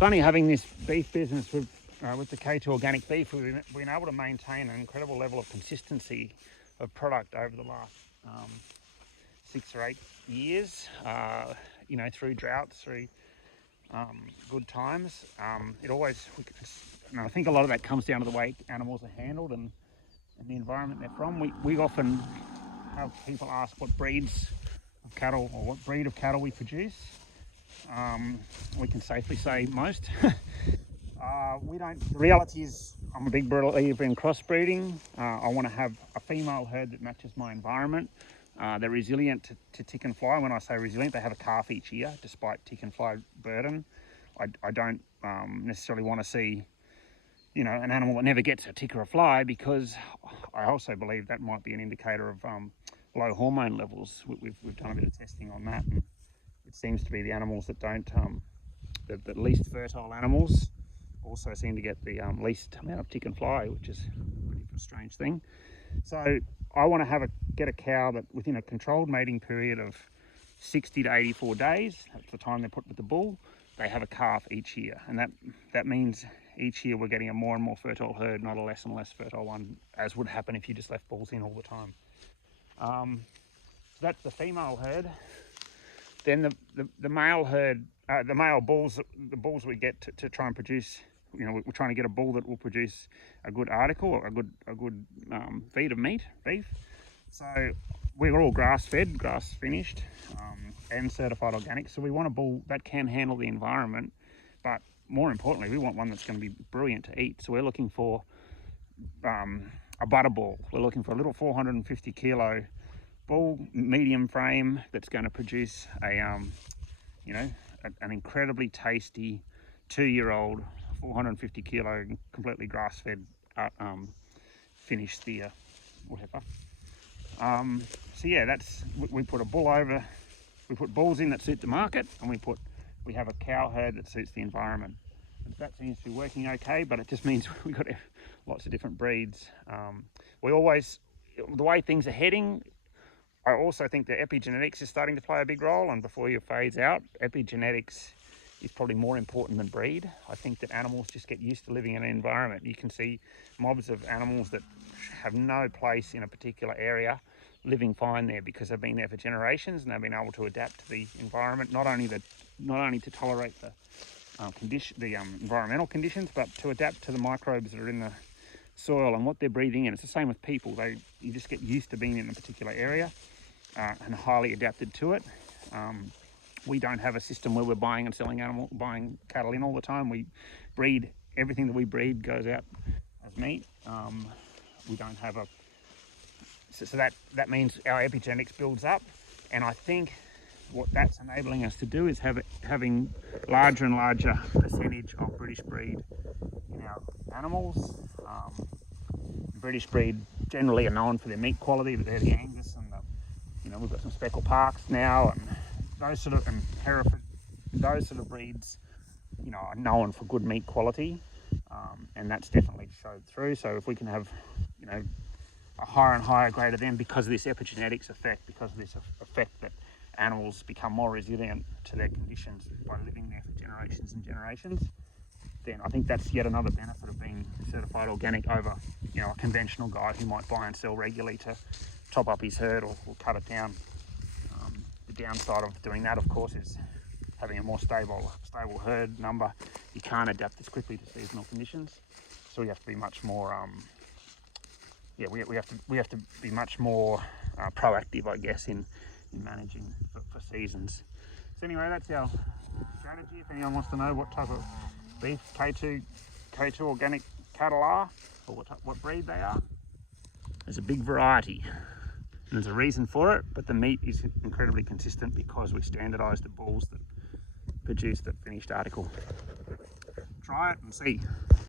funny having this beef business with the K2 Organic Beef. We've been able to maintain an incredible level of consistency of product over the last 6 or 8 years. You know, through droughts, through good times. It always, I think a lot of that comes down to the way animals are handled and the environment they're from. We often have people ask what breeds of cattle or what breed of cattle we produce. We can safely say most. We don't. The reality is, I'm a big believer in crossbreeding. I want to have a female herd that matches my environment. They're resilient to tick and fly. When I say resilient, they have a calf each year despite tick and fly burden. I don't necessarily want to see, you know, an animal that never gets a tick or a fly, because I also believe that might be an indicator of low hormone levels. We've done a bit of testing on that, and it seems to be the animals that don't, the least fertile animals also seem to get the least amount of tick and fly, which is a pretty strange thing. So I want to get a cow that within a controlled mating period of 60 to 84 days, that's the time they're put with the bull, they have a calf each year. And that means each year we're getting a more and more fertile herd, not a less and less fertile one, as would happen if you just left bulls in all the time. So that's the female herd. Then the male herd, the male bulls, the bulls we get to try and produce, you know, we're trying to get a bull that will produce a good article, or a good feed of meat, beef. So we're all grass fed, grass finished, and certified organic. So we want a bull that can handle the environment, but more importantly, we want one that's going to be brilliant to eat. So we're looking for a butter bull. We're looking for a little 450 kilo bull, medium frame, that's going to produce an incredibly tasty 2-year-old 450 kilo completely grass fed finished steer, whatever. So yeah, we put a bull over, we put bulls in that suit the market, and we have a cow herd that suits the environment. And that seems to be working okay, but it just means we've got lots of different breeds. The way things are heading, I also think that epigenetics is starting to play a big role, and before you phase out, epigenetics is probably more important than breed. I think that animals just get used to living in an environment. You can see mobs of animals that have no place in a particular area living fine there because they've been there for generations, and they've been able to adapt to the environment, not only to tolerate the environmental conditions, but to adapt to the microbes that are in the soil and what they're breathing in. It's the same with people. You just get used to being in a particular area and highly adapted to it. We don't have a system where we're buying and selling buying cattle in all the time. We breed, everything that we breed goes out as meat. We don't have so that means our epigenetics builds up, and I think what that's enabling us to do is having larger and larger percentage of British breed in our animals. British breed generally are known for their meat quality, but they're the Angus, and we've got some Speckled Parks now, and those sort of, and Hereford, those sort of breeds, are known for good meat quality, and that's definitely showed through. So if we can have, a higher and higher grade of them because of this epigenetics effect, because of this effect that animals become more resilient to their conditions by living there for generations and generations, then I think that's yet another benefit of being certified organic over, a conventional guy who might buy and sell regularly to top up his herd or cut it down. The downside of doing that, of course, is having a more stable herd number. You can't adapt as quickly to seasonal conditions, so we have to be much more we have to be much more proactive, I guess, in managing for seasons. So anyway, that's our strategy. If anyone wants to know what type of beef K2 organic cattle are, or what breed they are, there's a big variety, and there's a reason for it, but the meat is incredibly consistent because we standardised the bulls that produce the finished article. Try it and see.